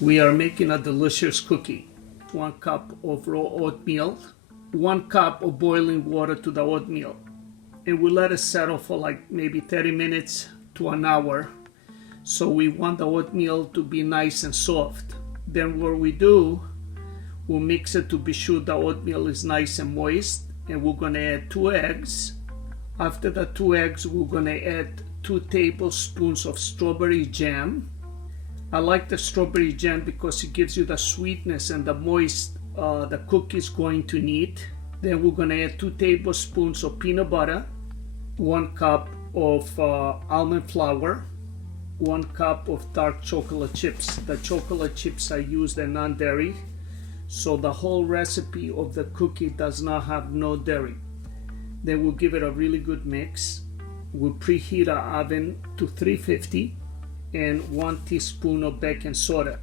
We are making a delicious cookie. 1 cup of raw oatmeal, 1 cup of boiling water to the oatmeal, and we let it settle for like maybe 30 minutes to an hour. So we want the oatmeal to be nice and soft. Then what we do, we'll mix it to be sure the oatmeal is nice and moist, and we're gonna add 2 eggs. After the 2 eggs, we're gonna add 2 tablespoons of strawberry jam. I like the strawberry jam because it gives you the sweetness and the moist the cookie is going to need. Then we're gonna add 2 tablespoons of peanut butter, 1 cup of almond flour, 1 cup of dark chocolate chips. The chocolate chips I use the non-dairy, so the whole recipe of the cookie does not have no dairy. Then we'll give it a really good mix. We'll preheat our oven to 350 and 1 teaspoon of baking soda.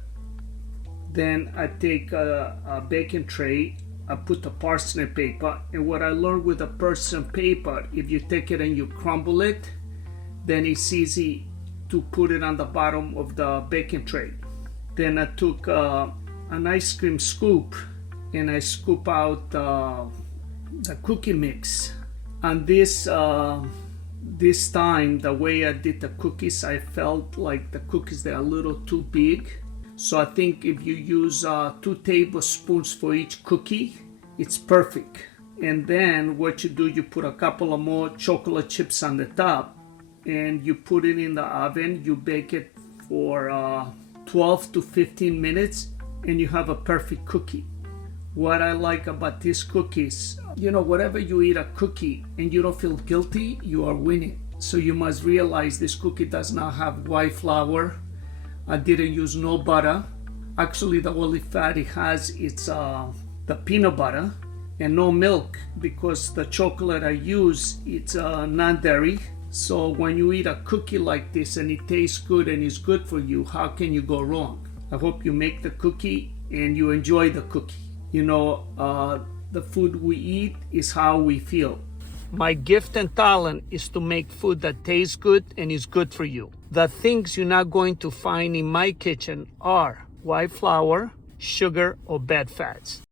Then I take a baking tray, I put the parchment paper, and what I learned with the parchment paper, if you take it and you crumble it, then it's easy to put it on the bottom of the baking tray. Then I took an ice cream scoop and I scoop out the cookie mix. And this time, the way I did the cookies, I felt like the cookies, they're a little too big. So I think if you use 2 tablespoons for each cookie, it's perfect. And then what you do, you put a couple of more chocolate chips on the top and you put it in the oven. You bake it for 12 to 15 minutes and you have a perfect cookie. What I like about these cookies, whatever you eat a cookie and you don't feel guilty, you are winning. So you must realize this cookie does not have white flour. I didn't use no butter. Actually, the only fat it has, it's the peanut butter, and no milk, because the chocolate I use, it's non-dairy. So when you eat a cookie like this and it tastes good and it's good for you, how can you go wrong? I hope you make the cookie and you enjoy the cookie. The food we eat is how we feel. My gift and talent is to make food that tastes good and is good for you. The things you're not going to find in my kitchen are white flour, sugar, or bad fats.